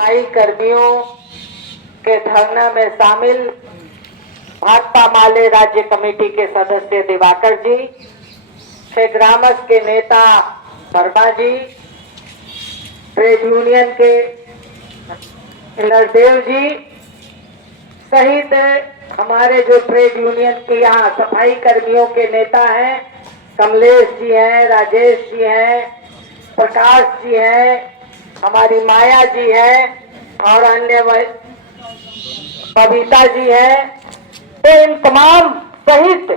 सफाई कर्मियों के धरना में शामिल भाकपा माले राज्य कमेटी के सदस्य दिवाकर जी, ग्रामस के नेता वर्मा जी, ट्रेड यूनियन के नरदेव जी सहित हमारे जो ट्रेड यूनियन के यहाँ सफाई कर्मियों के नेता हैं, कमलेश जी हैं, राजेश जी हैं, प्रकाश जी हैं, हमारी माया जी हैं और अन्य बबीता जी हैं। तो इन तमाम सहित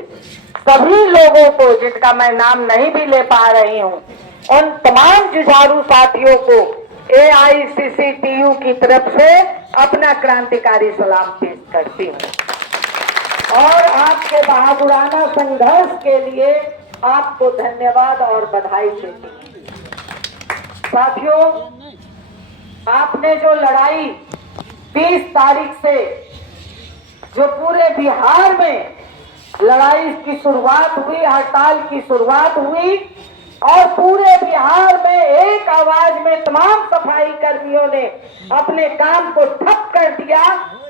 सभी लोगों को जिनका मैं नाम नहीं भी ले पा रही हूँ, उन तमाम जुझारू साथियों को AICCTU की तरफ से अपना क्रांतिकारी सलाम पेश करती हूँ और आपके बहादुराना संघर्ष के लिए आपको धन्यवाद और बधाई देती हूँ। साथियों, आपने जो लड़ाई 20 तारीख से जो पूरे बिहार में लड़ाई की शुरुआत हुई, हड़ताल की शुरुआत हुई और पूरे बिहार में एक आवाज में तमाम सफाई कर्मियों ने अपने काम को ठप कर दिया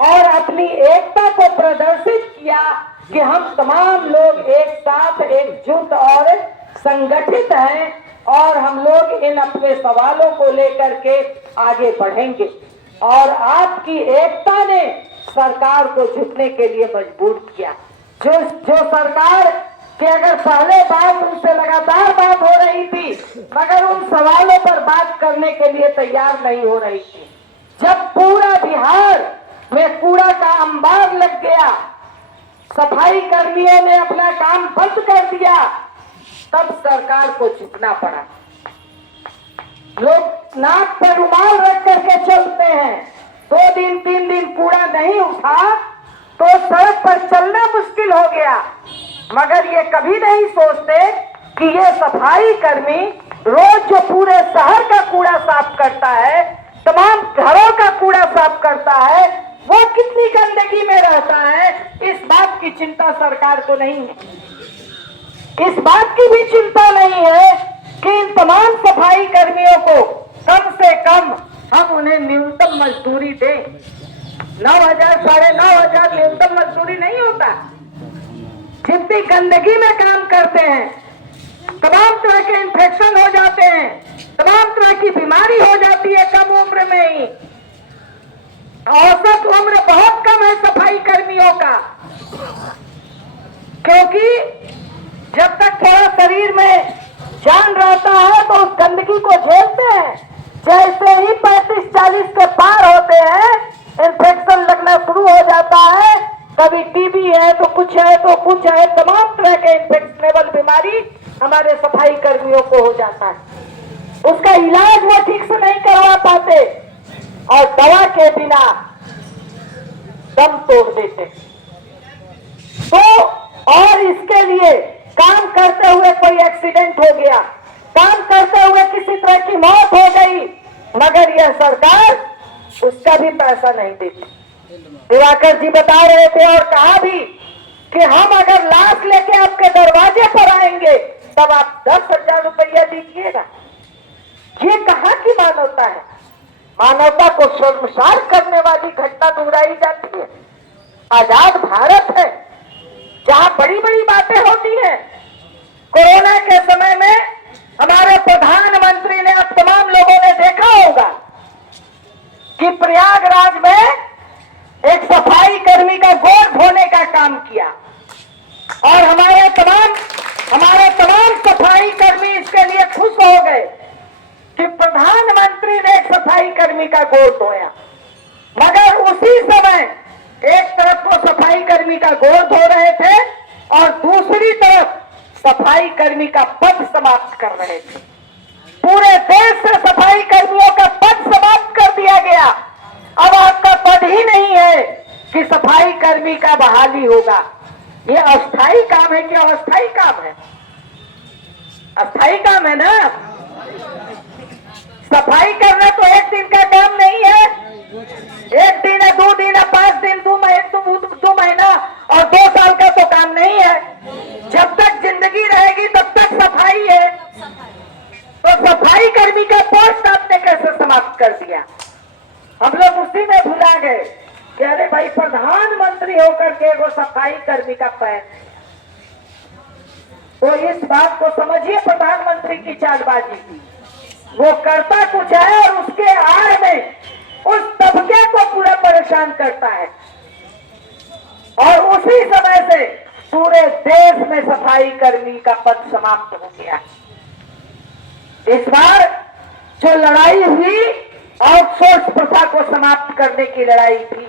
और अपनी एकता को प्रदर्शित किया कि हम तमाम लोग एक साथ एकजुट और संगठित हैं और हम लोग इन अपने सवालों को लेकर के आगे बढ़ेंगे। और आपकी एकता ने सरकार को झुकने के लिए मजबूर किया। जो सरकार कि अगर पहले बात उनसे लगातार बात हो रही थी, मगर उन सवालों पर बात करने के लिए तैयार नहीं हो रही थी। जब पूरा बिहार में कूड़ा का अंबार लग गया, सफाई कर्मियों ने अपना काम बंद कर दिया, तब सरकार को झुकना पड़ा। लोग नाक पर रुमाल रख करके चलते हैं, 2 दिन 3 दिन कूड़ा नहीं उठा तो सड़क पर चलना मुश्किल हो गया। मगर ये कभी नहीं सोचते कि ये सफाई कर्मी रोज जो पूरे शहर का कूड़ा साफ करता है, तमाम घरों का कूड़ा साफ करता है, वो कितनी गंदगी में रहता है, इस बात की चिंता सरकार को नहीं है। इस बात की भी चिंता नहीं है कि इन तमाम सफाई कर्मियों को कम से कम हम उन्हें न्यूनतम मजदूरी दें। 9,000 साढ़े 9,000 न्यूनतम मजदूरी नहीं होता। जितनी गंदगी में काम करते हैं, तमाम तरह के इन्फेक्शन हो जाते हैं, तमाम तरह की बीमारी हो जाती है कम उम्र में ही। औसत उम्र बहुत कम है सफाई कर्मियों का, क्योंकि जब तक थोड़ा शरीर में जान रहता है तो उस गंदगी को झेलते हैं। जैसे ही 35-40 के पार होते हैं, इन्फेक्शन लगना शुरू हो जाता है। कभी टीबी है तो कुछ है तो कुछ है, तमाम तरह के इन्फेक्शनेबल बीमारी हमारे सफाई कर्मियों को हो जाता है। उसका इलाज वो ठीक से नहीं करवा पाते और दवा के बिना दम तोड़ देते। तो और इसके लिए काम करते हुए कोई एक्सीडेंट हो गया, काम करते हुए किसी तरह की मौत हो गई, मगर यह सरकार उसका भी पैसा नहीं देती। दिवाकर जी बता रहे थे और कहा भी कि हम अगर लाश लेके आपके दरवाजे पर आएंगे तब आप 10,000 रुपया दीजिएगा। ये कहाँ की मानवता है? मानवता को शर्मसार करने वाली घटना दोहराई जाती है। आजाद भारत है जहाँ बड़ी बड़ी बातें होती हैं। कोरोना के समय में हमारे प्रधानमंत्री ने, अब तमाम लोगों ने देखा होगा कि प्रयागराज में एक सफाई कर्मी का गोद धोने का काम किया और हमारे तमाम सफाई कर्मी इसके लिए खुश हो गए कि प्रधानमंत्री ने एक सफाई कर्मी का गोद धोया। मगर उसी समय एक तरफ वो सफाई कर्मी का गोद धो रहे थे और दूसरी तरफ सफाई कर्मी का पद समाप्त कर रहे थे। पूरे देश से सफाई कर्मियों का पद समाप्त कर दिया गया। अब आपका पद ही नहीं है कि सफाई कर्मी का बहाली होगा। ये अस्थाई काम है कि अस्थाई काम है? अस्थाई काम है ना। सफाई करना तो एक दिन का काम नहीं है। 1 दिन है, 2 दिन है, 5 दिन, 2 महीना और 2 साल का तो काम नहीं है। जब तक जिंदगी रहेगी तब तक सफाई है। तो सफाई कर्मी का पोस्ट आपने कैसे समाप्त कर दिया? हम आ गए कि अरे भाई प्रधानमंत्री होकर के वो सफाई कर्मी का पैर है। तो इस बात को समझिए प्रधानमंत्री की चालबाजी की। वो करता कुछ है और उसके आड़ में उस तबके को पूरा परेशान करता है, और उसी समय से पूरे देश में सफाई कर्मी का पद समाप्त हो गया। इस बार जो लड़ाई हुई आउटसोर्स प्रथा को समाप्त करने की लड़ाई थी।